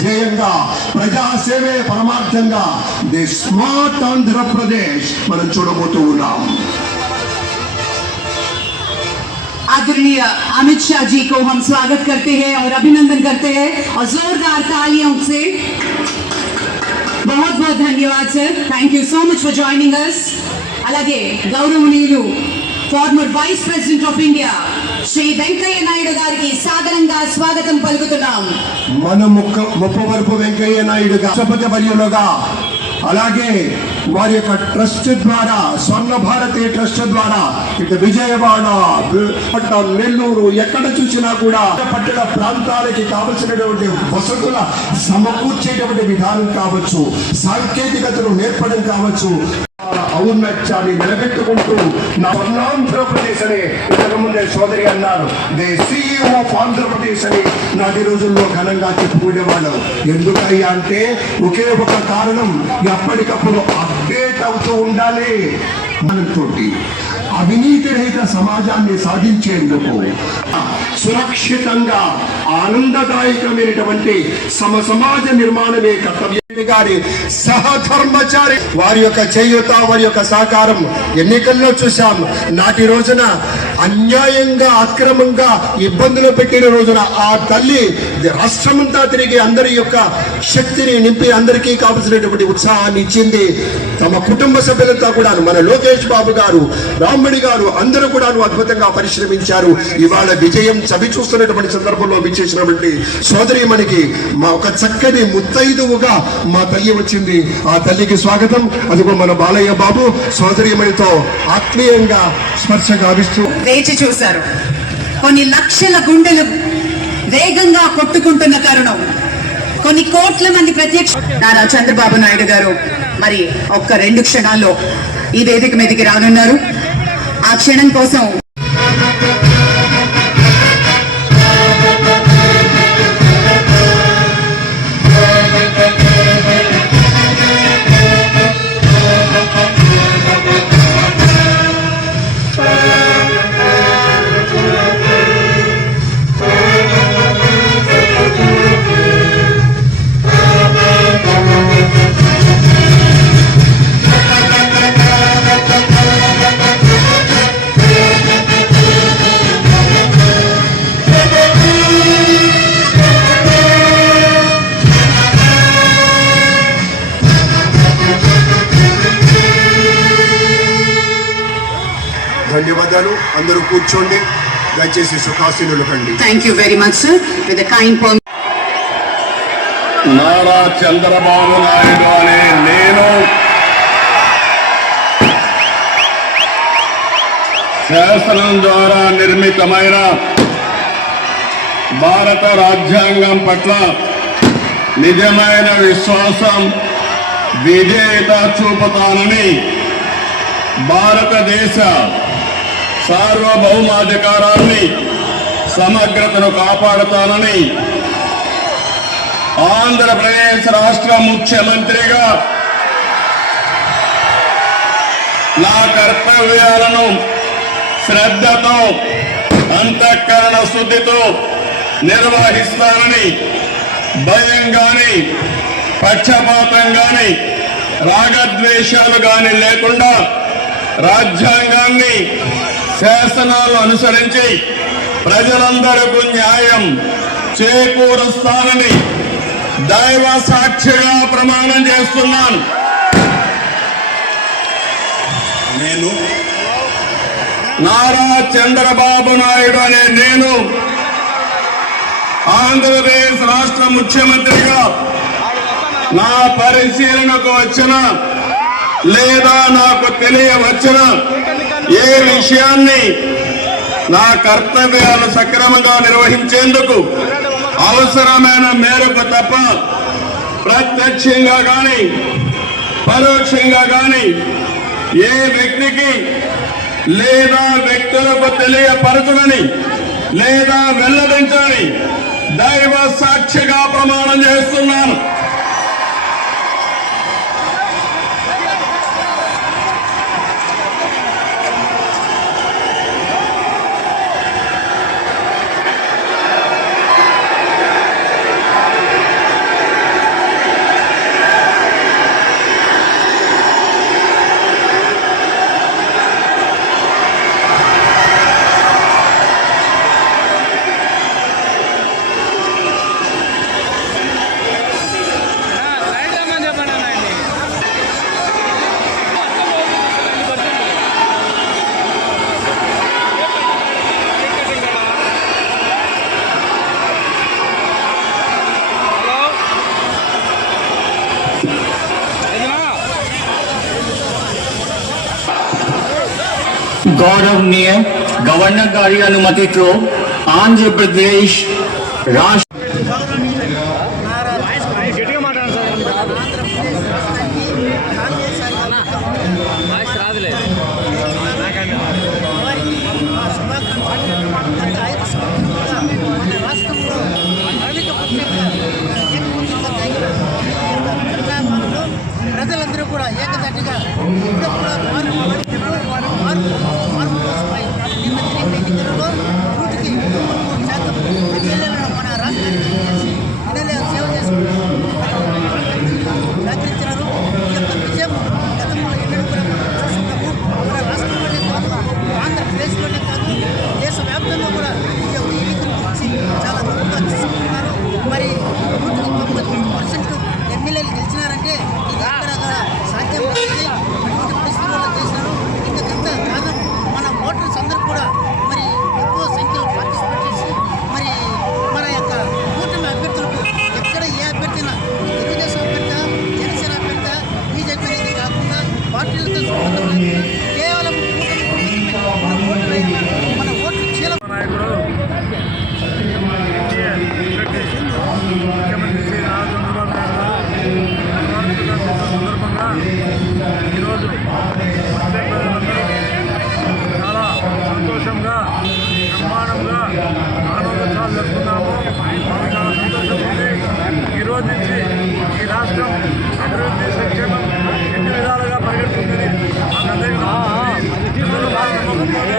ధ్యేయంగా ప్రజాసేవే పరమార్థంగా the smart Andhra Pradesh మనం చూడబోతూ ఉన్నాం. आदरणीय अमित शाह जी को हम स्वागत करते हैं और अभिनंदन करते हैं और जोरदार तालियों से बहुत बहुत धन्यवाद sir. Thank you so much for joining us. అలాగే గౌరవనీయులు former vice president of India Shri Venkaiah Naidu గారికి సాదరంగా స్వాగతం పలుకుతున్నాం. మన ముప్పవరపు వెంకయ్య నాయుడు రాష్ట్రపతి వర్యులుగా అలాగే వారి యొక్క ట్రస్ట్ ద్వారా స్వర్ణ భారతి ట్రస్ట్ ద్వారా ఇటు విజయవాడ నెల్లూరు ఎక్కడ చూసినా కూడా పట్టణ ప్రాంతాలకి కావలసినటువంటి వసతుల సమకూర్చేటువంటి విధానం కావచ్చు, సాంకేతికతను నేర్పడం కావచ్చు, ఔన్నత్యాన్ని నిలబెట్టుకుంటూ నా ఆంధ్రప్రదేశ్ అని ఇంతకుముందే సోదరి అన్నారు. దే సీఈఓ ఆఫ్ ఆంధ్రప్రదేశ్ అని నాటి రోజుల్లో ఘనంగా చెప్పుకునేవాళ్ళు. ఎందుకయ్యా అంటే ఒకే ఒక కారణం, ఎప్పటికప్పుడు అప్డేట్ అవుతూ ఉండాలి. మనతోటి అవినీతి రహిత సమాజాన్ని సాధించేందుకు సురక్షితంగా ఆనందదాయకమైనటువంటి సమాజ నిర్మాణమే కర్తవ్యం. గారి సహధర్మచారి వారి యొక్క చేయూత, వారి యొక్క సహకారం ఎన్నికల్లో చూశాం. నాటి రోజున అన్యాయంగా అక్రమంగా ఇబ్బందులు పెట్టిన రోజున ఆ తల్లి రాష్ట్రమంతా తిరిగి అందరి యొక్క శక్తిని నింపి అందరికీ కావలసినటువంటి ఉత్సాహాన్ని ఇచ్చింది. తమ కుటుంబ సభ్యులంతా కూడా మన లోకేష్ బాబు గారు, రామ్మణి గారు అందరూ కూడా అద్భుతంగా పరిశ్రమించారు. ఇవాళ విజయం చవి చూస్తున్నటువంటి సందర్భంలో విచ్చేసినటువంటి సోదరిమణికి మా ఒక చక్కని ముత్తైదువుగా మా తల్లి వచ్చింది. ఆ తల్లికి స్వాగతం. అదిగో మన బాలయ్య బాబు సోదరిమణితో ఆత్మీయంగా స్పర్శ గావిస్తూ వేచి చూశారు. కొన్ని లక్షల గుండెలు వేగంగా కొట్టుకుంటున్న తరుణం, కొన్ని కోట్ల మంది ప్రత్యక్ష నారా చంద్రబాబు నాయుడు గారు మరి ఒక్క 2 క్షణాల్లో ఈ వేదిక మీదకి రానున్నారు. ఆ క్షణం కోసం ధన్యవాదాలు. అందరూ కూర్చోండి, దయచేసి సుఖాసీనులు కండి. Thank you very much sir. With kind Nara Chandrababu Naidu అనే నేను శాసనం ద్వారా నిర్మితమైన భారత రాజ్యాంగం పట్ల నిజమైన విశ్వాసం, విధేయత చూపుతానని, భారతదేశ సార్వభౌమాధికారాన్ని సమగ్రతను కాపాడుతానని ఆంధ్రప్రదేశ్ రాష్ట్ర ముఖ్యమంత్రిగా నా కర్తవ్యాలను శ్రద్ధతో, అంతఃకరణ శుద్ధితో నిర్వహిస్తానని, భయం గాని, పక్షపాతం గాని, రాగద్వేషాలు గాని లేకుండా రాజ్యాంగాన్ని, శాసనాలు అనుసరించి ప్రజలందరికీ న్యాయం చేకూరుస్తానని దైవ సాక్షిగా ప్రమాణం చేస్తున్నాను. నేను నారా చంద్రబాబు నాయుడు అనే నేను ఆంధ్రప్రదేశ్ రాష్ట్ర ముఖ్యమంత్రిగా నా పరిశీలనకు వచ్చిన లేదా నాకు తెలియవచ్చిన ఏ విషయాన్ని నా కర్తవ్యాలు సక్రమంగా నిర్వహించేందుకు అవసరమైన మేరకు తప్ప ప్రత్యక్షంగా గాని పరోక్షంగా గాని ఏ వ్యక్తికి లేదా వ్యక్తులకు తెలియపరచమని లేదా వెల్లడించని దైవ సాక్షిగా ప్రమాణం చేస్తున్నాను. गौरवनीय गवर्नर गारी अनुमति तो आंध्र प्रदेश राष्ट्र ప్రజలందరూ కూడా ఏకదాటిగా ఇప్పుడు కూడా మార్పు కోసమై ఎన్నికలలో 100% ఎమ్మెల్యేలను మన రాష్ట్రానికి చేసి ఎమ్మెల్యేలు సేవ చేసుకుంటారు సహకరించినారు. ఈ యొక్క విజయం గతంలో ఎన్నడూ కూడా మనం చూస్తున్నాము. మన రాష్ట్రంలోనే కాదు, ఆంధ్రప్రదేశ్లోనే కాదు, దేశవ్యాప్తంగా కూడా ఈ యొక్క ఎన్నికల గురించి చాలా గొప్పగా తీసుకుంటున్నారు. మరి 99% ఎమ్మెల్యేలు గెలిచినారంటే ఇది ఎక్కడ సాధ్యం కాదు. అటువంటి పరిస్థితుల్లో చేసినారు. ఇంతకంతా కాదు, మన ఓటర్స్ అందరూ కూడా మరి ఎక్కువ సంఖ్యలో పార్టిసిపేట్ చేసి మరి మన యొక్క కూటమి అభ్యర్థులకు ఎక్కడ ఏ అభ్యర్థినా తెలుగుదేశం అభ్యర్థ, జనసేన అభ్యర్థ, బీజేపీ అనేది కాకుండా పార్టీలతో సంబంధం లేకుండా కేవలం మన ఓట్లు చీల ముఖ్యమంత్రి శ్రీ నారా చంద్రబాబు నాయుడు గారు సందర్భంగా ఈరోజు చాలా సంతోషంగా బ్రహ్మాండంగా ఆనందోత్సవాలు జరుపుకున్నాము. మాకు చాలా సంతోషం ఉంది. ఈరోజు నుంచి ఈ రాష్ట్రం అభివృద్ధి సంక్షేమం ఎన్ని విధాలుగా పరిగెడుతుందని మాకు అదే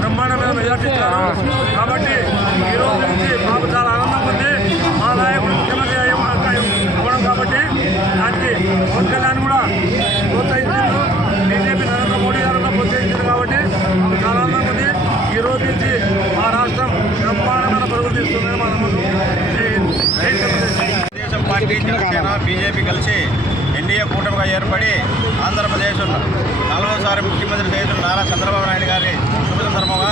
బ్రహ్మాండమైన మెజార్టీ ఇచ్చారు. కాబట్టి ఈ రోజు నుంచి మాకు చాలా ఆనందంగా ఉంది. మా నాయకుడు ముఖ్యమంత్రి అవ్వడం కాబట్టి దానికి పవన్ కళ్యాణ్ కూడా ప్రోత్సహించారు. బీజేపీ నరేంద్ర మోడీ గారు కూడా ప్రోత్సహించారు. కాబట్టి మాకు చాలా ఆనందంగా ఉంది. ఈ రోజు నుంచి మా రాష్ట్రం బ్రహ్మాండమైన పరుగులు తీస్తుందని మా నమ్మకం. తెలుగుదేశం పార్టీ, జనసేన, బీజేపీ కలిసి ఎన్డీఏ కూటమిగా ఏర్పడి ఆంధ్రప్రదేశ్ 4వసారి ముఖ్యమంత్రి చేసిన నారా చంద్రబాబు నాయుడు గారి శుభ సందర్భంగా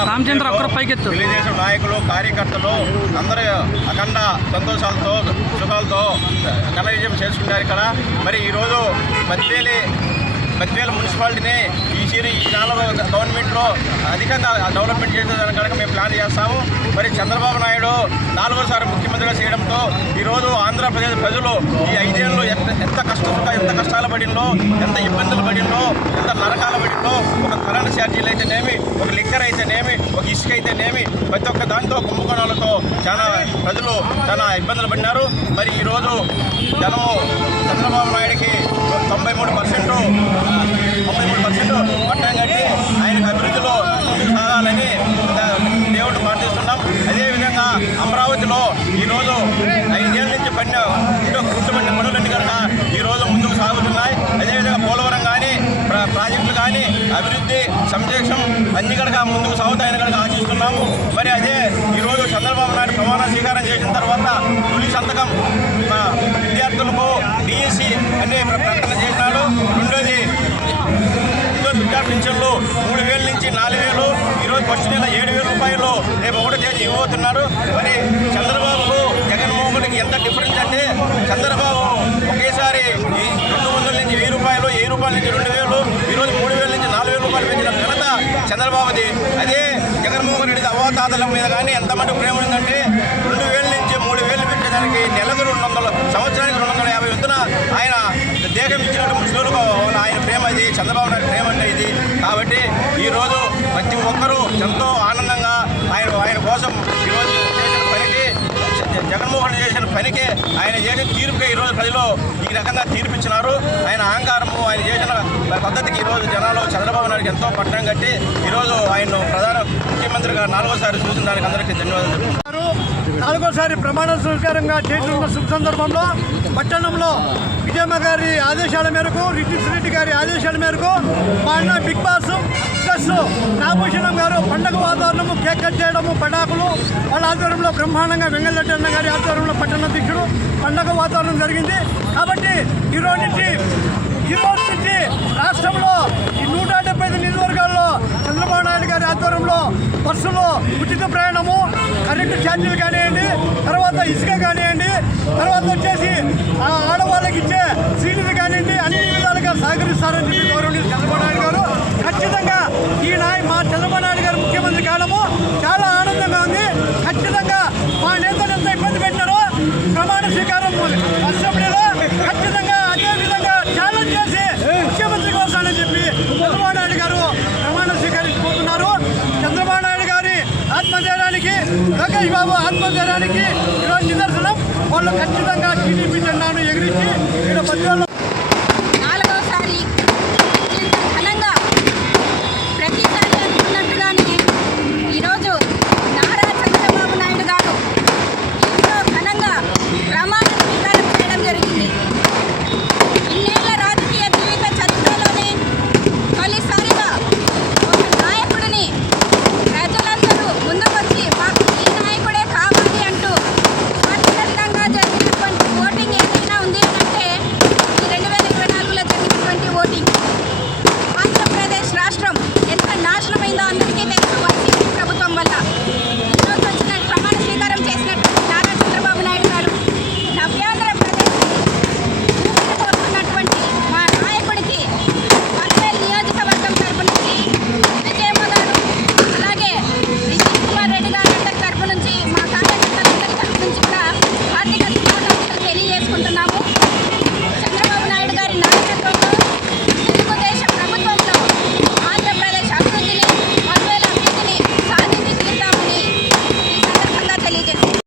తెలుగుదేశం నాయకులు, కార్యకర్తలు అందరూ అఖండ సంతోషాలతో, సుఖాలతో ఘన విజయం చేసుకున్నారు ఇక్కడ. మరి ఈరోజు బద్వేలు మున్సిపాలిటీని ఈ 4వ గవర్నమెంట్లో అధికంగా డెవలప్మెంట్ చేసేదాని కనుక మేము ప్లాన్ చేస్తాము. మరి చంద్రబాబు నాయుడు 4వసారి ముఖ్యమంత్రిగా చేయడంతో ఈరోజు ఆంధ్రప్రదేశ్ ప్రజలు ఈ 5 ఏళ్ళు ఎంత కష్టాలు పడిందో, ఎంత ఇబ్బందులు పడిందో, ఎంత నరకాలు పడిందో, ఒక కరెంట్ ఛార్జీలు అయితేనేమి, ఒక లిక్కర్ అయితేనేమి, ఒక ఇసుక అయితేనేమి, ప్రతి ఒక్క దాంతో కుంభకోణాలతో ప్రజలు చాలా ఇబ్బందులు పడినారు. మరి ఈరోజు జనము చంద్రబాబు నాయుడికి 93% పట్టం కట్టి ఆయనకు అభివృద్ధిలో ముందుకు సాగాలని దేవుడు ప్రార్థిస్తున్నాం. అదేవిధంగా అమరావతిలో ఈరోజు 5 ఏళ్ళ నుంచి గుర్తుపడిన పనులన్నీ కనుక ఈరోజు ముందుకు సాగుతున్నాయి. అదేవిధంగా పోలవరం కానీ, ప్రాజెక్టులు కానీ, అభివృద్ధి, సంక్షేమం అన్ని కనుక ముందుకు సాగుతాయని కనుక ఆశిస్తున్నాము. మరి అదే ఈరోజు చంద్రబాబు నాయుడు ప్రమాణ స్వీకారం చేసిన తర్వాత తొలి సంతకం విద్యార్థులకు డిఎస్సి అనే ప్రకటన చేసినాడు. రెండోది విద్యా పింఛన్లు 3,000 నుంచి 4,000, ఈరోజు ఫస్ట్ నెల 7,000 రూపాయలు రేపు 1వ తేదీ ఇవ్వబోతున్నాడు. మరి చంద్రబాబుకు జగన్మోహన్ రెడ్డికి ఎంత డిఫరెన్స్ అంటే, చంద్రబాబు ఒకేసారి 200 నుంచి 1,000 రూపాయలు, 1,000 రూపాయల నుంచి 2,000, ఈరోజు 3,000 నుంచి 4,000 రూపాయలు పెంచిన ఘనత చంద్రబాబుది. అదే జగన్మోహన్ రెడ్డి అవ్వాతాతల మీద కానీ ఎంతమంది ప్రేమ ఉందంటే 2,000 నుంచి 3,000 పెట్టేదానికి నెలకు 200, సంవత్సరానికి 250 ఎత్తున ఆయన దేశం ఇచ్చినట్టు ముస్లింలకు ఆయన ప్రేమ ఇది, చంద్రబాబు నాయుడు ప్రేమ అంటే ఇది. కాబట్టి ఈరోజు ప్రతి ఒక్కరూ ఎంతో ఆనందంగా ఆయన కోసం ఈరోజు చేసిన పనికి, జగన్మోహన్ చేసిన పనికి, ఆయన చేసిన తీర్పుగా ఈరోజు ప్రజలు ఈ రకంగా తీర్పిచ్చినారు. ఆయన అహంకారము, ఆయన చేసిన పద్ధతికి ఈరోజు జనాలు చంద్రబాబు నాయుడుకి ఎంతో పట్టణం కట్టి ఈరోజు ఆయన ప్రధాన ముఖ్యమంత్రిగా 4వసారి చూసిన దానికి అందరికీ ధన్యవాదాలు. 4వసారి ప్రమాణ స్వీకారంగా చేస్తున్న శుభ సందర్భంలో పట్టణంలో విజయమ్మ గారి ఆదేశాల మేరకు, రిటిష్ రెడ్డి గారి ఆదేశాల మేరకు మా అన్న బిగ్ బాస్ ప్లస్ నాభూషణం గారు పండగ వాతావరణము, కేక్ కట్ చేయడము, పటాకులు వాళ్ళ ఆధ్వర్యంలో బ్రహ్మాండంగా వెంగళరెడ్డి అన్న గారి ఆధ్వర్యంలో పట్టణాధ్యక్షుడు పండగ వాతావరణం జరిగింది. కాబట్టి ఈరోజు నుంచి రాష్ట్రంలో ఈ 175 నియోజకవర్గాల్లో చంద్రబాబు నాయుడు గారి ఆధ్వర్యంలో బస్సులో ఉచిత ప్రయాణము, కరెంటు ఛార్జీలు కానివ్వండి, తర్వాత ఇసుక కానివ్వండి, తర్వాత వచ్చేసి ఆడవాళ్ళకి ఇచ్చే సీనియర్ కానివ్వండి, అన్ని విధాలుగా సహకరిస్తారని చెప్పి గౌరవనీయులు చంద్రబాబు లోకేష్ బాబు ఆత్మధైర్యానికి ఈరోజు నిదర్శనం. వాళ్ళు ఖచ్చితంగా టీడీపీ జెండాను ఎగిరించి ఇక్కడ 10